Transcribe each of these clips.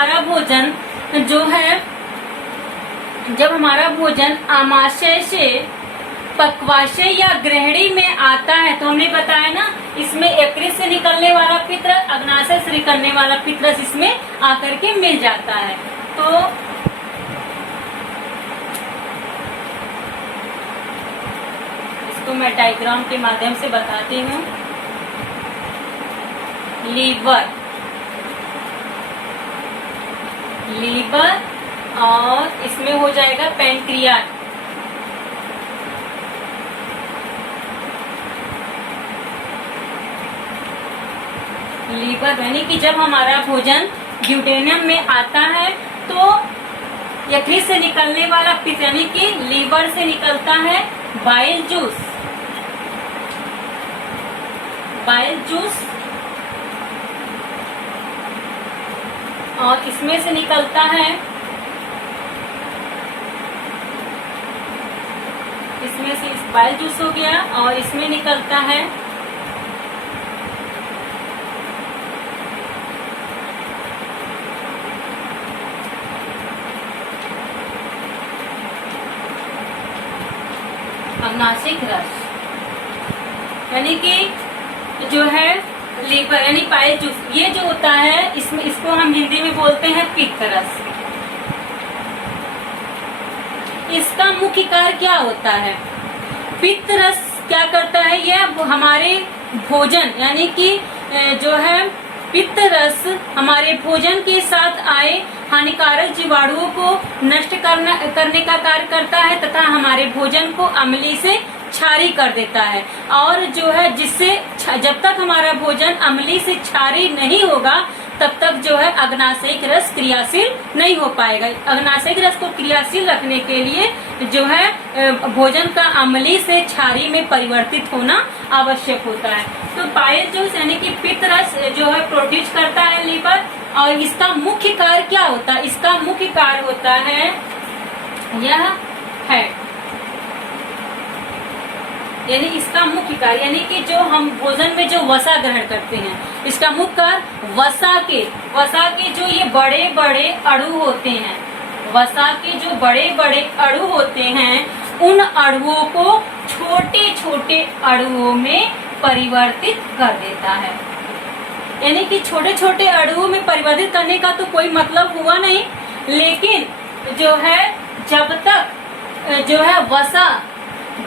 हमारा भोजन जो है, जब हमारा भोजन आमाशय से पक्वाशय या ग्रहणी में आता है, तो हमने बताया ना, इसमें यकृत से निकलने वाला पित्र, अग्नाशय से निकलने वाला पित्रस इसमें आकर के मिल जाता है। तो इसको मैं डायग्राम के माध्यम से बताती हूँ। लीवर और इसमें हो जाएगा पैंक्रियास। लीवर यानी कि जब हमारा भोजन ड्यूडेनम में आता है तो यकृत से निकलने वाला पित्त यानी कि लीवर से निकलता है बाइल जूस और इसमें से निकलता है, इसमें से इस बाइल जूस हो गया और इसमें निकलता है अग्नाशयिक रस, यानी कि जो है लीवर यानी बाइल जूस, ये जो होता है इसमें, इसको हम हिंदी में बोलते हैं पित्त रस। इसका मुख्य कार्य क्या होता है? पित्त रस क्या करता है? यह हमारे भोजन यानी कि जो है पित्त रस हमारे भोजन के साथ आए हानिकारक जीवाणुओं को नष्ट करने का कार्य करता है तथा हमारे भोजन को अम्लीय से क्षारी कर देता है। और जो है जिससे जब तक हमारा भोजन अम्लीय से क्षारी नहीं होगा तब तक जो है अग्नाशयिक रस क्रियाशील नहीं हो पाएगा। अग्नाशयिक रस को क्रियाशील रखने के लिए जो है भोजन का अम्लीय से क्षारी में परिवर्तित होना आवश्यक होता है। तो बाइल जूस यानी कि पित्त रस जो है प्रोड्यूस करता है लीवर, और इसका मुख्य कार्य क्या होता है? इसका मुख्य कार्य होता है यह है, यानी इसका मुख्य कार्य यानी कि जो हम भोजन में जो वसा ग्रहण करते हैं, इसका मुख्य कार्य वसा के जो ये बड़े बड़े अणु होते हैं, वसा के जो बड़े बड़े अणु होते हैं, उन अणुओं को छोटे छोटे अणुओं में परिवर्तित कर देता है। यानी कि छोटे छोटे अणुओं में परिवर्तित करने का तो कोई मतलब हुआ नहीं, लेकिन जो है जब तक जो है वसा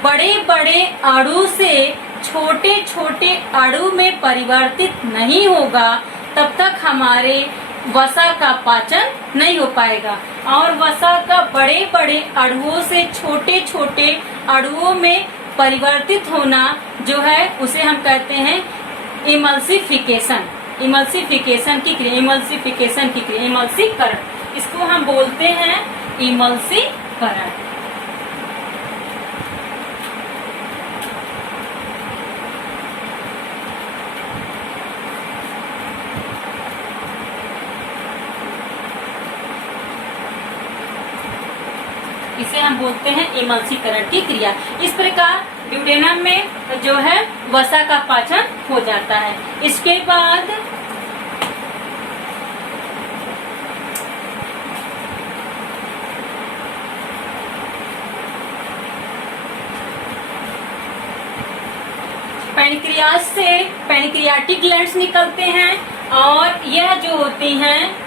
बड़े बड़े अणु से छोटे छोटे अणु में परिवर्तित नहीं होगा तब तक हमारे वसा का पाचन नहीं हो पाएगा। और वसा का बड़े बड़े अणुओं से छोटे छोटे अणुओं में परिवर्तित होना जो है उसे हम कहते हैं इमल्सिफिकेशन की क्रिया, इमल्सीकरण, इसको हम बोलते हैं इमल्सीकरण। इसे हम बोलते हैं इमल्सीकरण की क्रिया। इस प्रकार ड्यूडेनम में जो है वसा का पाचन हो जाता है। इसके बाद पैनक्रियास से पैनक्रियाटिक ग्लैंड्स निकलते हैं, और यह जो होती हैं,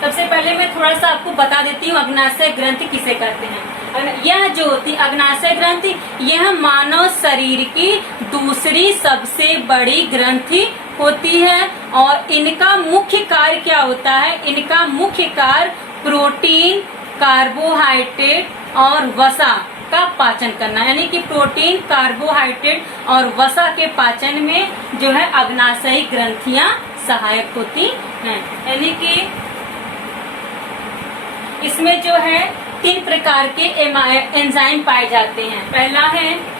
सबसे पहले मैं थोड़ा सा आपको बता देती हूँ अग्नाशय ग्रंथि किसे कहते हैं। यह जो होती अग्नाशय ग्रंथि, यह मानव शरीर की दूसरी सबसे बड़ी ग्रंथि होती है, और इनका मुख्य कार्य क्या होता है? इनका मुख्य कार्य प्रोटीन, कार्बोहाइड्रेट और वसा का पाचन करना, यानी कि प्रोटीन, कार्बोहाइड्रेट और वसा के पाचन में जो है अग्नाशयी ग्रंथियां सहायक होती हैं। यानी कि इसमें जो है 3 प्रकार के एंजाइम पाए जाते हैं। पहला है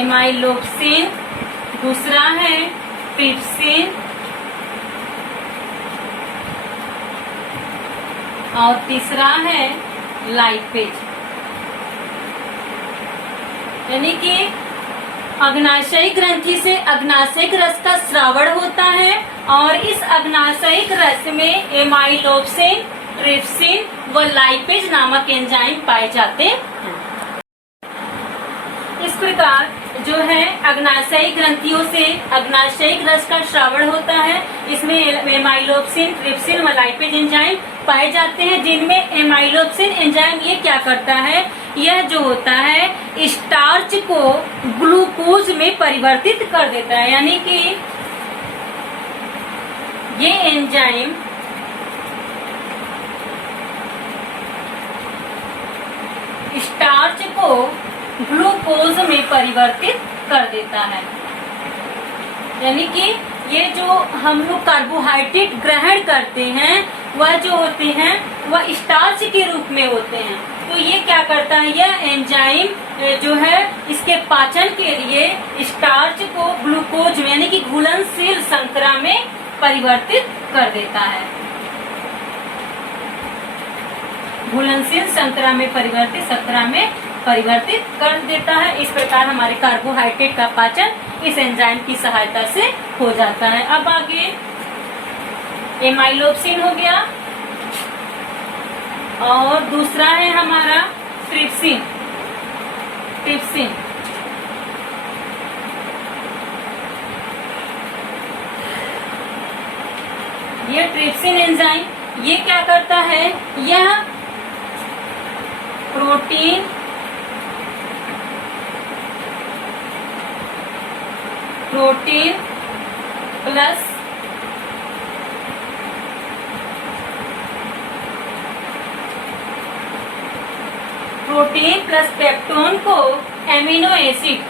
एमाइलोक्सिन, दूसरा है ट्रिप्सिन और तीसरा है लाइपेज, यानी कि अग्नाशयी ग्रंथि से अग्नाशयिक रस का स्रावण होता है और इस अग्नाशयिक रस में एमाइलोप्सिन, ट्रिप्सिन व लाइपेज नामक एंजाइम पाए जाते हैं। इस प्रकार जो है अग्नाशयी ग्रंथियों से अग्नाशयिक रस का स्रावण होता है। इसमें एमाइलोप्सिन, ट्रिप्सिन व लाइपेज एंजाइम पाए जाते हैं, जिनमें एमाइलोप्सिन एंजाइम ये क्या करता है, यह जो होता है स्टार्च को ग्लूकोज में परिवर्तित कर देता है, यानी कि ये एंजाइम स्टार्च को ग्लूकोज में परिवर्तित कर देता है। यानी कि ये जो हम लोग कार्बोहाइड्रेट ग्रहण करते हैं वह जो होते हैं वह स्टार्च के रूप में होते हैं। तो ये क्या करता है, यह एंजाइम जो है इसके पाचन के लिए स्टार्च को ग्लूकोज में यानी कि घुलनशील संतरा में परिवर्तित कर देता है। घुलनशील संतरा में परिवर्तित कर देता है। इस प्रकार हमारे कार्बोहाइड्रेट का पाचन इस एंजाइम की सहायता से हो जाता है। अब आगे एमाइलोप्सिन हो गया और दूसरा है हमारा ट्रिप्सिन। ये ट्रिप्सिन एंजाइम ये क्या करता है, यह प्रोटीन प्लस पेप्टोन को एमिनो एसिड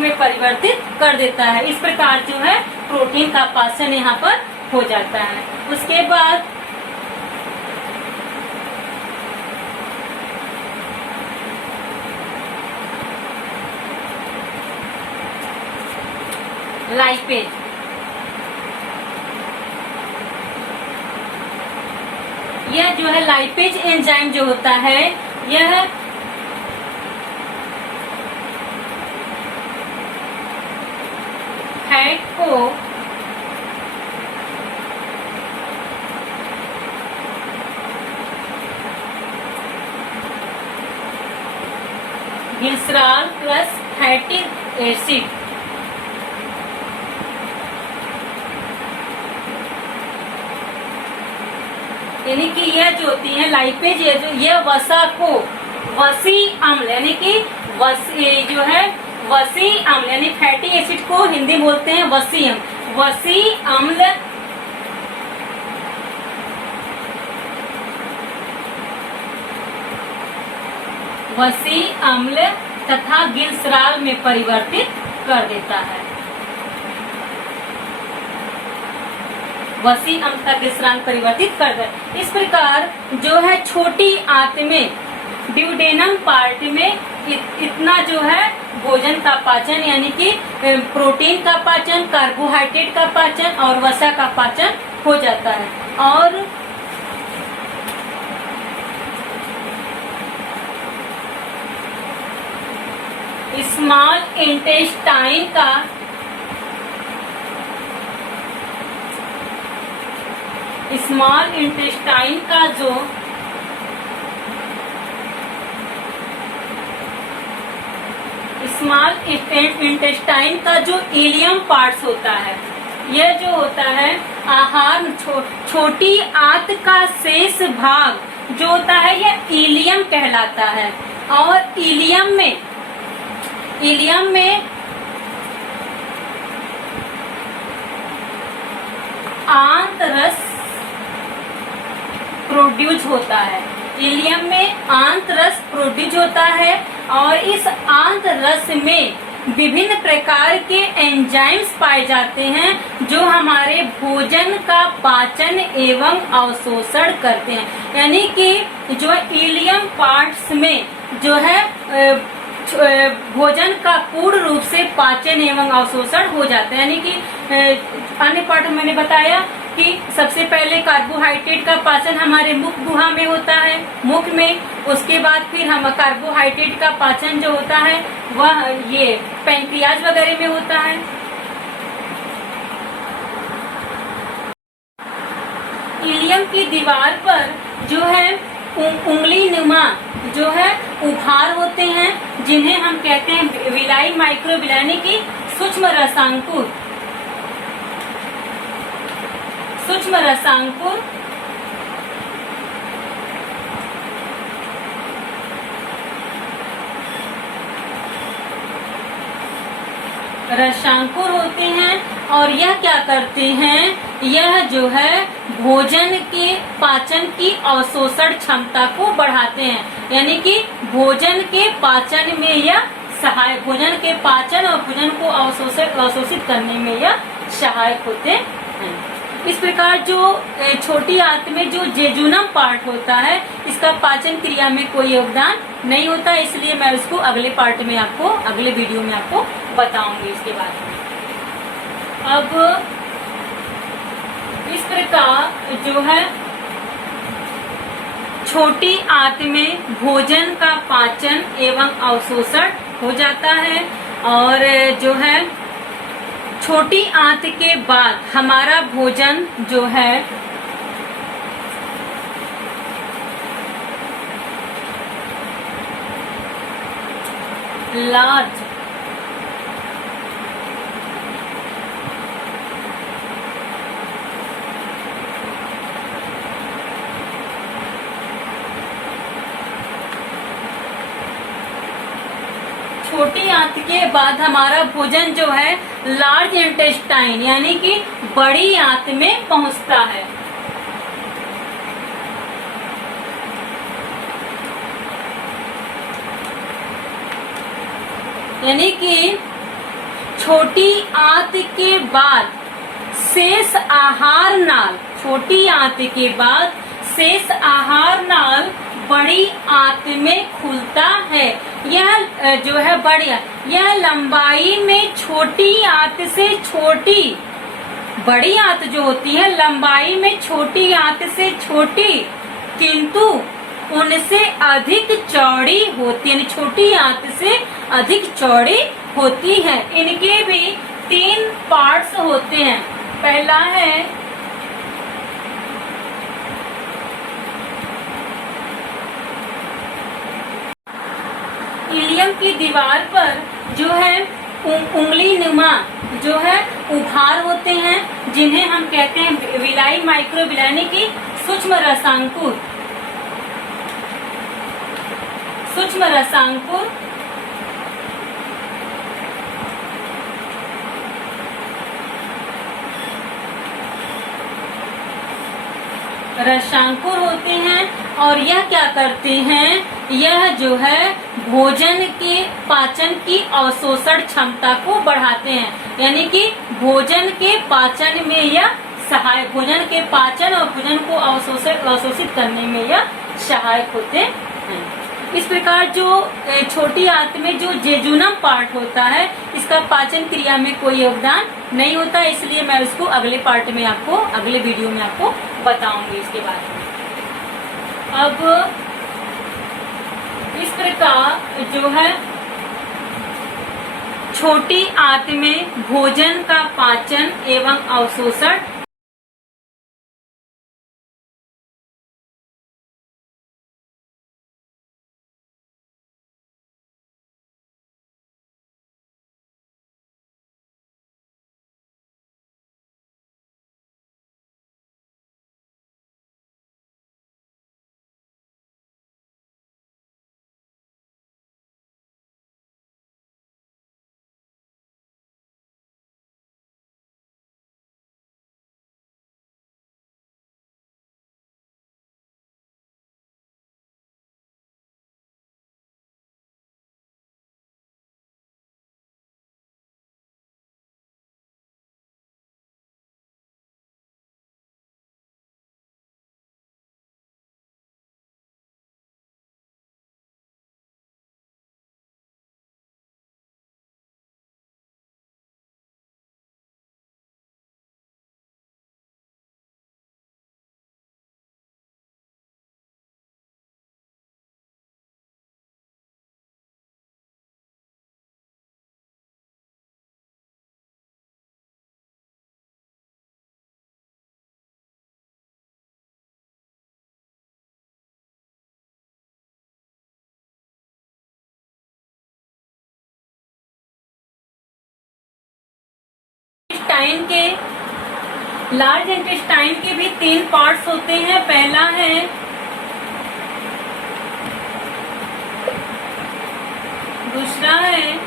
में परिवर्तित कर देता है। इस प्रकार जो है प्रोटीन का पाचन यहाँ पर हो जाता है। उसके बाद लाइपेज, यह जो है लाइपेज एंजाइम जो होता है यह फैट को ग्लिसरॉल प्लस फैटी एसिड यानी कि यह जो होती है लाइपेज, यह वसा को वसी अम्ल यानी कि जो है वसी अम्ल यानी फैटी एसिड को हिंदी बोलते हैं वसी अम्ल। वसी अम्ल तथा ग्लिसरॉल में परिवर्तित कर देता है। वसी अम्ल तथा ग्लिसरॉल परिवर्तित कर देता है। इस प्रकार जो है छोटी आंत में ड्यूडेनम पार्ट में इतना जो है भोजन का पाचन यानी कि प्रोटीन का पाचन, कार्बोहाइड्रेट का पाचन और वसा का पाचन हो जाता है। और स्मॉल इंटेस्टाइन का जो इलियम पार्ट्स होता है, यह जो होता है आहार छोटी आंत का शेष भाग जो होता है यह इलियम कहलाता है। और इलियम में आंतरस प्रोड्यूस होता है। इलियम में आंतरस प्रोड्यूस होता है और इस आंतरस में विभिन्न प्रकार के एंजाइम्स पाए जाते हैं जो हमारे भोजन का पाचन एवं अवशोषण करते हैं। यानी कि जो इलियम पार्ट्स में जो है भोजन का पूर्ण रूप से पाचन एवं अवशोषण हो जाता है। यानी कि अन्य पाठ में मैंने बताया कि सबसे पहले कार्बोहाइड्रेट का पाचन हमारे मुख गुहा में होता है, मुख में। उसके बाद फिर हम कार्बोहाइड्रेट का पाचन जो होता है वह ये पैंक्रियाज वगैरह में होता है। इलियम की दीवार पर जो है उंगली नुमा जो है उभार होते हैं, जिन्हें हम कहते हैं विलाई माइक्रोविलाई, यानी कि सूक्ष्म रसांकुर। सूक्ष्म रसांकुर रसांकुर होते हैं। और यह क्या करते हैं, यह जो है भोजन के पाचन की अवशोषण क्षमता को बढ़ाते हैं। यानी कि भोजन के पाचन में यह सहायक, भोजन के पाचन और भोजन को अवशोषित करने में यह सहायक होते हैं। इस प्रकार जो छोटी आंत में जो जेजुनम पार्ट होता है, इसका पाचन क्रिया में कोई योगदान नहीं होता, इसलिए मैं उसको अगले पार्ट में आपको, अगले वीडियो में आपको बताऊंगी इसके बारे में। अब इस प्रकार जो है छोटी आंत में भोजन का पाचन एवं अवशोषण हो जाता है। और जो है छोटी आंत के बाद हमारा भोजन जो है लार्ज छोटी आंत के बाद हमारा भोजन जो है लार्ज इंटेस्टाइन यानी कि बड़ी आंत में पहुंचता है। यानी कि छोटी आंत के बाद शेष आहार नाल, छोटी आंत के बाद शेष आहार नाल बड़ी आंत में खुलता है। यह जो है बढ़िया, यह लंबाई में छोटी आंत से छोटी, बड़ी आंत जो होती है लंबाई में छोटी आंत से छोटी किंतु उनसे अधिक चौड़ी होती है, छोटी आंत से अधिक चौड़ी होती है। इनके भी 3 पार्ट्स होते हैं। पहला है इलियम की दीवार पर जो है उंगली नुमा जो है उभार होते हैं, जिन्हें हम कहते हैं विलाई माइक्रोविलाई, यानी कि सूक्ष्म रसांकुर। सूक्ष्म रसांकुर रसांकुर होते हैं। और यह क्या करते हैं, यह जो है भोजन के पाचन की अवशोषण क्षमता को बढ़ाते हैं। यानी कि भोजन के पाचन में यह सहायक, भोजन के पाचन और भोजन को अवशोषित करने में यह सहायक होते हैं। इस प्रकार जो छोटी आंत में जो जेजुनम पार्ट होता है, इसका पाचन क्रिया में कोई योगदान नहीं होता, इसलिए मैं उसको अगले पार्ट में आपको, अगले वीडियो में आपको बताऊंगी इसके बारे में। अब इस प्रकार जो है छोटी आंत में भोजन का पाचन एवं अवशोषण इंटेस्टाइन के भी 3 पार्ट्स होते हैं। पहला है दूसरा है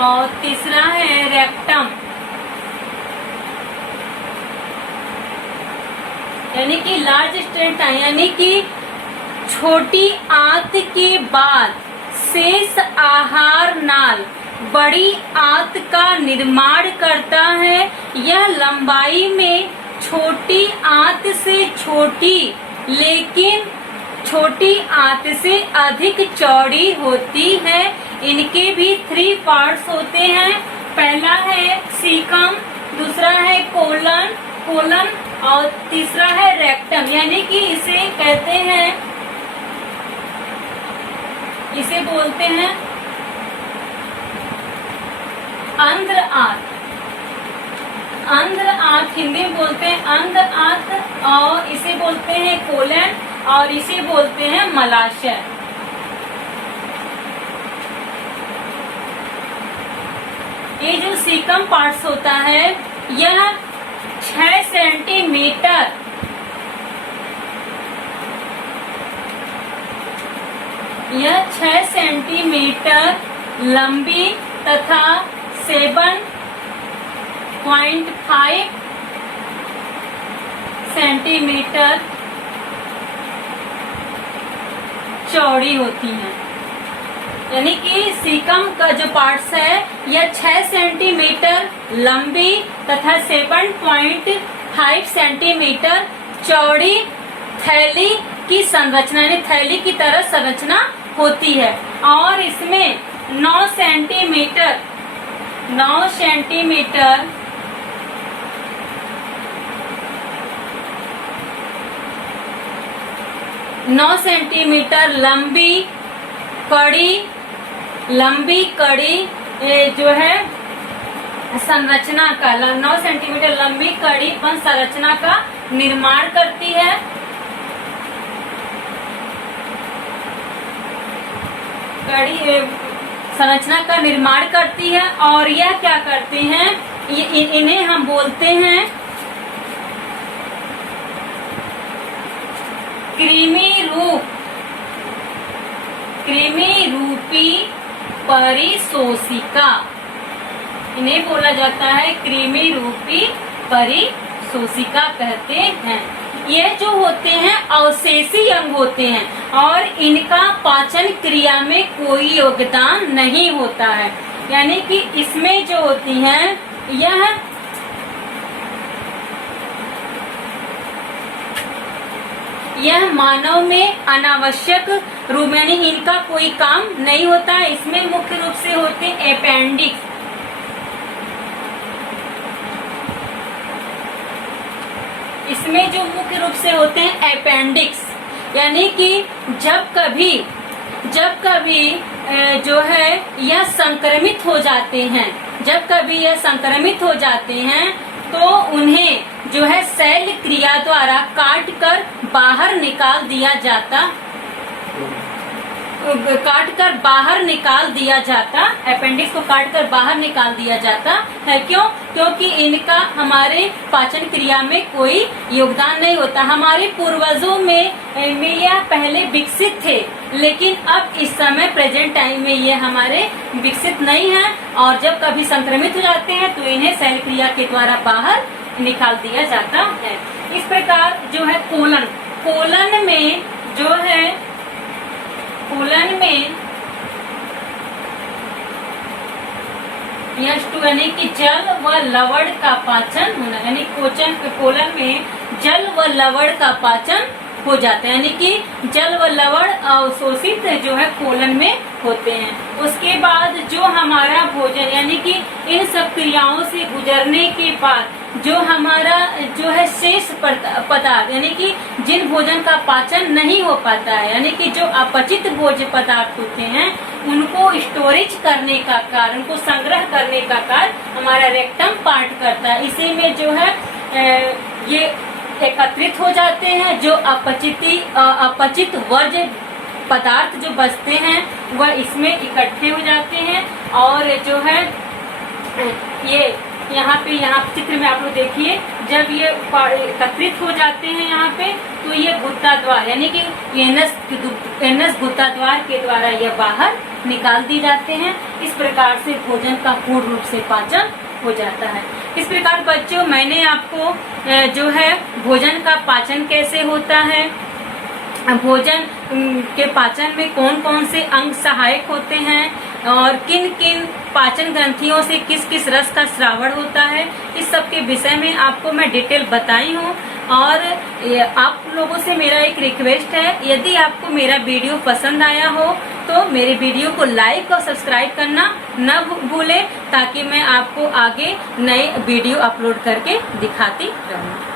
और तीसरा है रेक्टम, यानी कि लार्ज इंटेस्टाइन यानी कि छोटी आंत के बाद शेष आहार नाल बड़ी आंत का निर्माण करता है। यह लंबाई में छोटी आंत से छोटी लेकिन छोटी आंत से अधिक चौड़ी होती है। इनके भी 3 पार्ट्स होते हैं। पहला है सीकम, दूसरा है कोलन और तीसरा है रेक्टम, यानी कि इसे बोलते हैं अंध्र आंत। हिंदी में बोलते हैं अंध आंत और इसे बोलते हैं कोलन और इसे बोलते हैं मलाशय। ये जो सीकम पार्ट्स होता है यह 6 सेंटीमीटर लंबी तथा 7.5 सेंटीमीटर चौड़ी होती है। यानी कि सीकम का जो पार्ट्स है यह 6 सेंटीमीटर लंबी तथा 7.5 सेंटीमीटर चौड़ी थैली की संरचना यानी थैली की तरह संरचना होती है और इसमें 9 सेंटीमीटर लंबी कड़ी जो है संरचना का 9 सेंटीमीटर लंबी कड़ी बन संरचना का निर्माण करती है। संरचना का निर्माण करती है और यह क्या करते हैं, इन्हें हम बोलते हैं कृमि रूपी परिशोषिका। इन्हें बोला जाता है कृमि रूपी परिशोषिका कहते हैं। यह जो होते हैं अवशेषी अंग होते हैं और इनका पाचन क्रिया में कोई योगदान नहीं होता है। यानी कि इसमें जो होती हैं यह मानव में अनावश्यक रूप यानी इनका कोई काम नहीं होता है। इसमें मुख्य रूप से होते हैं अपेंडिक्स। इसमें जो मुख्य रूप से होते हैं अपेंडिक्स, यानी कि जब कभी जो है यह संक्रमित हो जाते हैं तो उन्हें जो है शल्य क्रिया द्वारा काट कर बाहर निकाल दिया जाता अपेंडिक्स को काट कर बाहर निकाल दिया जाता है। क्यों? क्योंकि इनका हमारे पाचन क्रिया में कोई योगदान नहीं होता। हमारे पूर्वजों में यह पहले विकसित थे, लेकिन अब इस समय प्रेजेंट टाइम में ये हमारे विकसित नहीं है और जब कभी संक्रमित हो जाते हैं तो इन्हें शल्य क्रिया के द्वारा बाहर निकाल दिया जाता है। इस प्रकार जो है कोलन में यानी कि जल व लवण का पाचन होना, यानी कोलन में जल व लवण का पाचन हो जाता है। यानी कि जल व लवण अवशोषित जो है कोलन में होते हैं। उसके बाद जो हमारा भोजन यानी कि इन सब क्रियाओं से गुजरने के बाद जो हमारा जो है शेष पदार्थ यानी कि जिन भोजन का पाचन नहीं हो पाता है, यानी कि जो अपचित भोज्य पदार्थ होते हैं उनको स्टोरेज करने का कार्य, उनको संग्रह करने का कार्य हमारा रेक्टम पार्ट करता है। इसी में जो है ये एकत्रित हो जाते हैं। जो अपचित वर्ज्य पदार्थ जो बचते हैं वह इसमें इकट्ठे हो जाते हैं और जो है ये यहाँ चित्र में आप लोग देखिए, जब ये एकत्रित हो जाते हैं यहाँ पे, तो ये गुदा द्वार यानी कि एनस गुदा द्वार के द्वारा यह बाहर निकाल दी जाते हैं। इस प्रकार से भोजन का पूर्ण रूप से पाचन हो जाता है। इस प्रकार बच्चों, मैंने आपको जो है भोजन का पाचन कैसे होता है, भोजन के पाचन में कौन कौन से अंग सहायक होते हैं और किन किन पाचन ग्रंथियों से किस किस रस का स्रावण होता है, इस सब के विषय में आपको मैं डिटेल बताई हूँ। और आप लोगों से मेरा एक रिक्वेस्ट है, यदि आपको मेरा वीडियो पसंद आया हो तो मेरे वीडियो को लाइक और सब्सक्राइब करना न भूलें, ताकि मैं आपको आगे नए वीडियो अपलोड करके दिखाती रहूँ।